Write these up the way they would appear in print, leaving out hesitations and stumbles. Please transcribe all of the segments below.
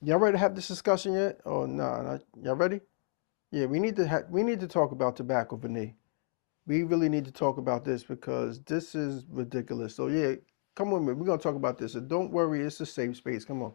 Y'all ready to have this discussion yet? Oh no, y'all ready? Yeah, we need to talk about tobacco vanille. We really need to talk about this because this is ridiculous. So yeah, come with me. We're gonna talk about this. And don't worry, it's a safe space. Come on.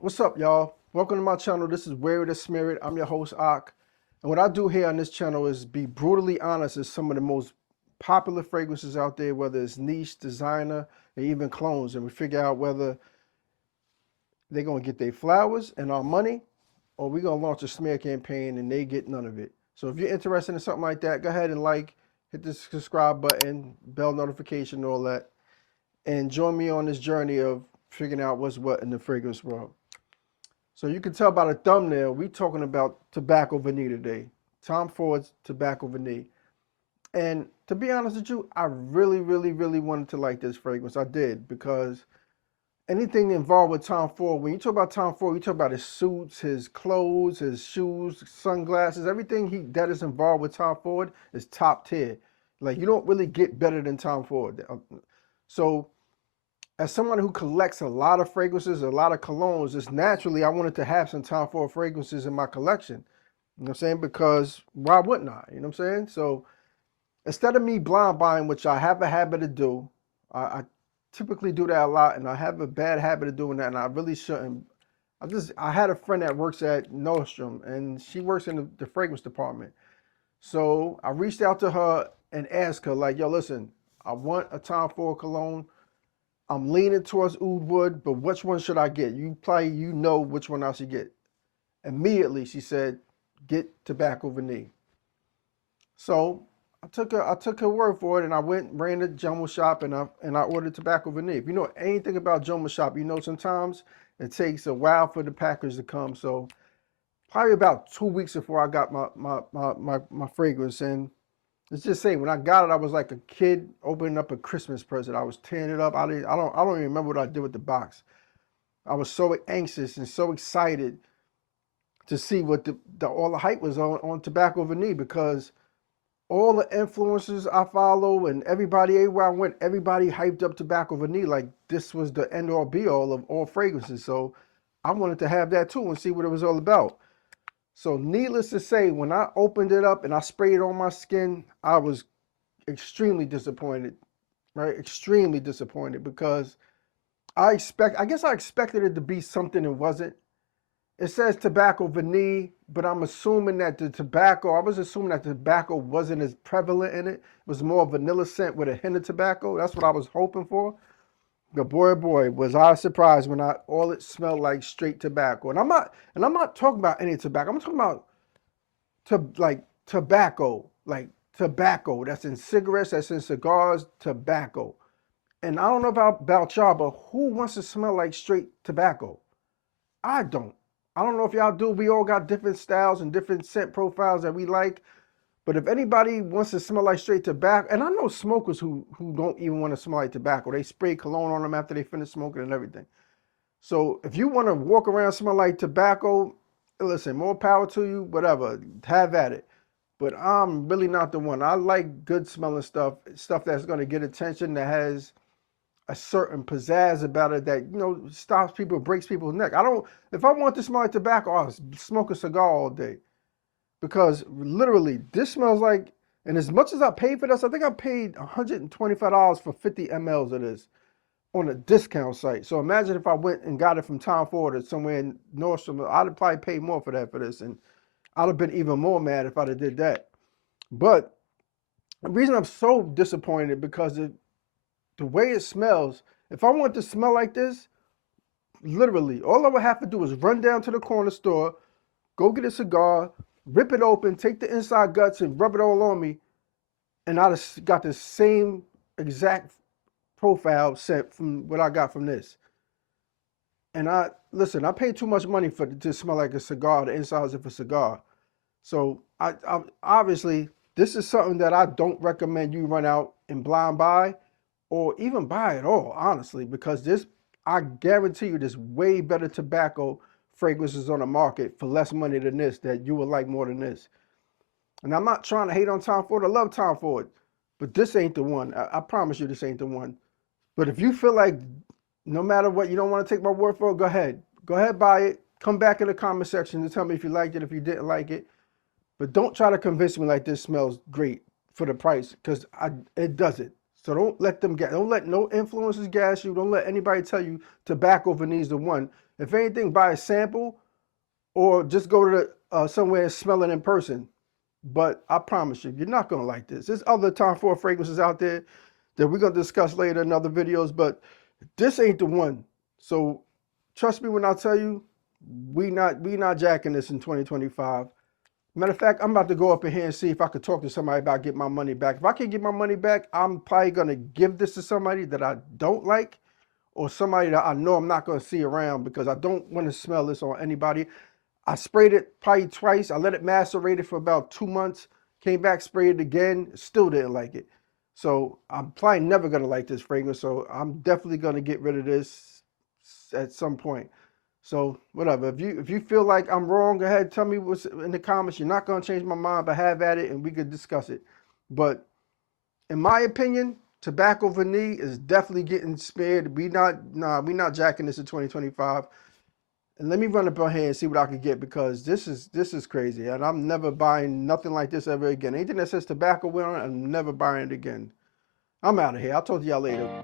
What's up, y'all? Welcome to my channel. This is Where the Spirit. I'm your host, Ak. And what I do here on this channel is be brutally honest with some of the most popular fragrances out there, whether it's niche, designer, and even clones. And we figure out whether they're going to get their flowers and our money, or we're going to launch a smear campaign and they get none of it. So if you're interested in something like that, go ahead and hit the subscribe button, bell notification, all that. And join me on this journey of figuring out what's what in the fragrance world. So you can tell by the thumbnail, we talking about tobacco vanille today. Tom Ford's tobacco vanille. And to be honest with you, I really, really, really wanted to like this fragrance. I did, because anything involved with Tom Ford, when you talk about Tom Ford, you talk about his suits, his clothes, his shoes, sunglasses, everything that is involved with Tom Ford is top tier. Like, you don't really get better than Tom Ford. So as someone who collects a lot of fragrances, a lot of colognes, it's naturally I wanted to have some Tom Ford fragrances in my collection. You know what I'm saying? Because why wouldn't I? You know what I'm saying? So instead of me blind buying, which I have a habit to do, I typically do that a lot, and I have a bad habit of doing that, and I really shouldn't. I had a friend that works at Nordstrom, and she works in the fragrance department. So I reached out to her and asked her, like, yo, listen, I want a Tom Ford cologne. I'm leaning towards oud wood, but which one should I get? You know which one I should get. Immediately she said, get tobacco vanille. So I took her word for it, and I went ran to Jumbo Shop, and I ordered tobacco vanille. If you know anything about Jumbo Shop, you know sometimes it takes a while for the package to come. So probably about 2 weeks before I got my fragrance. And let's just say when I got it, I was like a kid opening up a Christmas present. I was tearing it up. I don't even remember what I did with the box. I was so anxious and so excited to see what all the hype was on tobacco vanille, because all the influencers I follow and everybody everywhere I went, everybody hyped up tobacco vanille like this was the end all be all of all fragrances. So I wanted to have that too and see what it was all about. So needless to say, when I opened it up and I sprayed it on my skin, I was extremely disappointed, right? Extremely disappointed, because I guess I expected it to be something it wasn't. It says tobacco vanille, but I was assuming that the tobacco wasn't as prevalent in it. It was more vanilla scent with a hint of tobacco. That's what I was hoping for. But boy, oh boy, was I surprised when all it smelled like straight tobacco. And I'm not talking about any tobacco. I'm talking about like tobacco, like tobacco. That's in cigarettes, that's in cigars, tobacco. And I don't know about y'all, but who wants to smell like straight tobacco? I don't. I don't know if y'all do. We all got different styles and different scent profiles that we like. But if anybody wants to smell like straight tobacco, and I know smokers who don't even want to smell like tobacco. They spray cologne on them after they finish smoking and everything. So if you want to walk around smell like tobacco, listen, more power to you, whatever. Have at it. But I'm really not the one. I like good smelling stuff that's going to get attention, that has a certain pizzazz about it, that stops people, breaks people's neck. I don't. If I want to smell like tobacco, I'll smoke a cigar all day, because literally this smells like. And as much as I paid for this, I think I paid $125 for 50 mLs of this on a discount site. So imagine if I went and got it from Tom Ford or somewhere in Nordstrom, I'd have probably paid more for this, and I'd have been even more mad if I'd have did that. But the reason I'm so disappointed, because the way it smells. If I want to smell like this, literally, all I would have to do is run down to the corner store, go get a cigar, rip it open, take the inside guts and rub it all on me, and I'd have got the same exact profile set from what I got from this. And I paid too much money for it to smell like a cigar, the insides of a cigar. So I obviously This is something that I don't recommend you run out and blind buy or even buy at all, honestly, because I guarantee you there's way better tobacco fragrances on the market for less money than this that you would like more than this. And I'm not trying to hate on Tom Ford. I love Tom Ford, but this ain't the one. I promise you this ain't the one. But if you feel like no matter what, you don't want to take my word for it, go ahead. Go ahead, buy it. Come back in the comment section and tell me if you liked it, if you didn't like it. But don't try to convince me like this smells great for the price, because it doesn't. So don't let no influencers gas you. Don't let anybody tell you tobacco vanille is the one. If anything, buy a sample or just go to somewhere and smell it in person. But I promise you, you're not gonna like this. There's other Tom Ford fragrances out there that we're gonna discuss later in other videos, but this ain't the one. So trust me when I tell you, we not jacking this in 2025. Matter of fact, I'm about to go up in here and see if I could talk to somebody about getting my money back. If I can get my money back, I'm probably gonna give this to somebody that I don't like, or somebody that I know I'm not gonna see around, because I don't want to smell this on anybody. I sprayed it probably twice. I let it macerate for about 2 months. Came back, sprayed it again. Still didn't like it. So I'm probably never gonna like this fragrance. So I'm definitely gonna get rid of this at some point. So whatever. If you feel like I'm wrong, go ahead, tell me what's in the comments. You're not gonna change my mind, but have at it and we could discuss it. But in my opinion, tobacco vanille is definitely getting spared. We not jacking this in 2025. And let me run up on here and see what I can get, because this is crazy. And I'm never buying nothing like this ever again. Anything that says tobacco on it, I'm never buying it again. I'm out of here. I'll talk to y'all later.